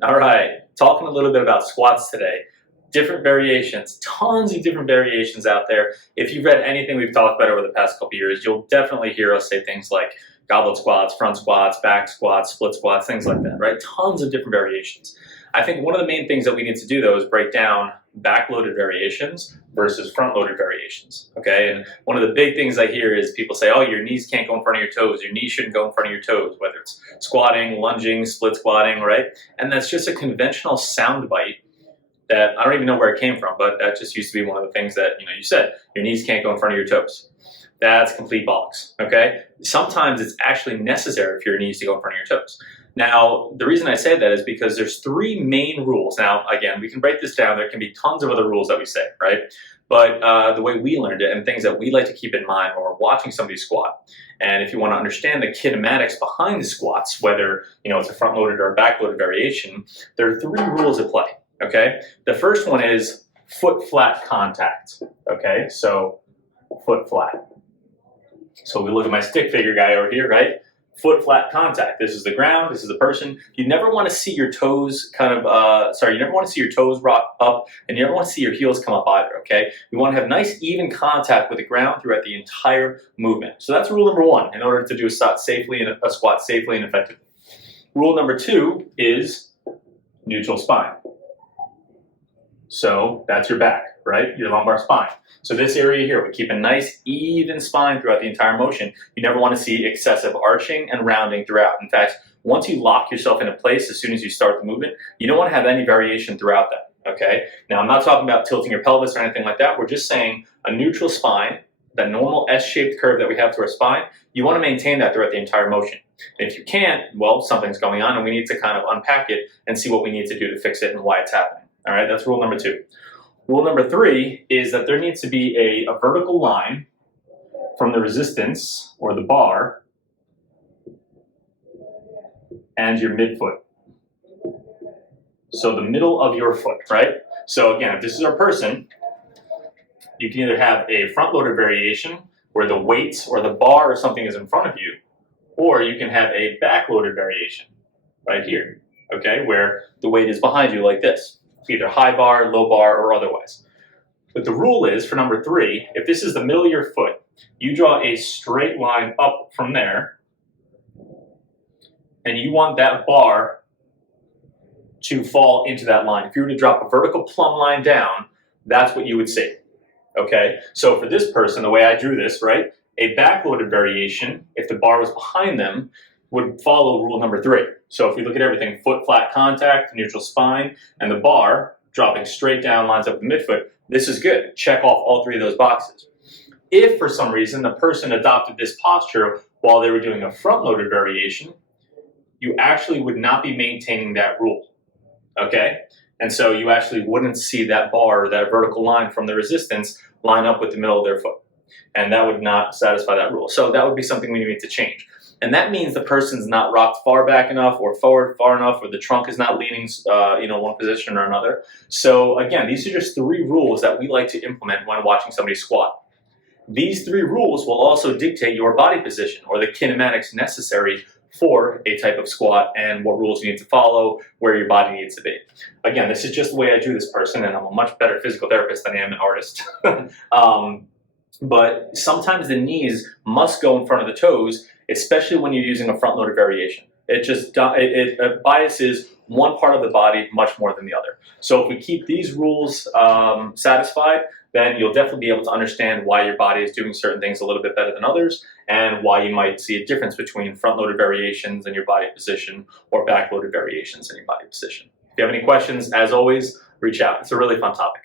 All right, talking a little bit about squats today. Different variations, tons of different variations out there. If you've read anything we've talked about over the past couple of years, you'll definitely hear us say things like goblet squats, front squats, back squats, split squats, things like that, right? Tons of different variations. I think one of the main things that we need to do though is break down back-loaded variations versus front-loaded variations, okay? And one of the big things I hear is people say, oh, your knees can't go in front of your toes, your knees shouldn't go in front of your toes, whether it's squatting, lunging, split squatting, right? And that's just a conventional sound bite that I don't even know where it came from, but that just used to be one of the things that, you said, your knees can't go in front of your toes. That's complete bollocks, okay? Sometimes it's actually necessary for your knees to go in front of your toes. Now, the reason I say that is because there's three main rules. Now, again, we can break this down. There can be tons of other rules that we say, right? But the way we learned it and things that we like to keep in mind when we're watching somebody squat, and if you want to understand the kinematics behind the squats, whether it's a front-loaded or a back-loaded variation, there are three rules at play, okay? The first one is foot-flat contact, okay? So foot flat. So we look at my stick figure guy over here, right? Foot flat contact. This is the ground, this is the person. You never want to see your toes you never want to see your toes rock up, and you never want to see your heels come up either, okay? You want to have nice even contact with the ground throughout the entire movement. So that's rule number one in order to do a squat safely and effectively. Rule number two is neutral spine. So that's your back, right? Your lumbar spine. So this area here, we keep a nice even spine throughout the entire motion. You never want to see excessive arching and rounding throughout. In fact, once you lock yourself into place as soon as you start the movement, you don't want to have any variation throughout that, okay? Now, I'm not talking about tilting your pelvis or anything like that. We're just saying a neutral spine, that normal S-shaped curve that we have through our spine, you want to maintain that throughout the entire motion. And if you can't, well, something's going on and we need to kind of unpack it and see what we need to do to fix it and why it's happening. All right, that's rule number two. Rule number three is that there needs to be a vertical line from the resistance or the bar and your midfoot. So the middle of your foot, right? So again, if this is our person, you can either have a front-loaded variation where the weight or the bar or something is in front of you, or you can have a back-loaded variation right here, okay, where the weight is behind you like this. Either high bar, low bar, or otherwise. But the rule is, for number three, if this is the middle of your foot, you draw a straight line up from there, and you want that bar to fall into that line. If you were to drop a vertical plumb line down, that's what you would see, okay? So for this person, the way I drew this, right, a back-loaded variation, if the bar was behind them, would follow rule number three. So if you look at everything, foot flat contact, neutral spine, and the bar dropping straight down, lines up the midfoot, this is good. Check off all three of those boxes. If for some reason the person adopted this posture while they were doing a front-loaded variation, you actually would not be maintaining that rule, okay? And so you actually wouldn't see that bar or that vertical line from the resistance line up with the middle of their foot. And that would not satisfy that rule. So that would be something we need to change. And that means the person's not rocked far back enough or forward far enough, or the trunk is not leaning one position or another. So again, these are just three rules that we like to implement when watching somebody squat. These three rules will also dictate your body position or the kinematics necessary for a type of squat and what rules you need to follow, where your body needs to be. Again, this is just the way I drew this person, and I'm a much better physical therapist than I am an artist. But sometimes the knees must go in front of the toes, especially when you're using a front-loaded variation. It biases one part of the body much more than the other. So if we keep these rules satisfied, then you'll definitely be able to understand why your body is doing certain things a little bit better than others, and why you might see a difference between front-loaded variations in your body position or back-loaded variations in your body position. If you have any questions, as always, reach out. It's a really fun topic.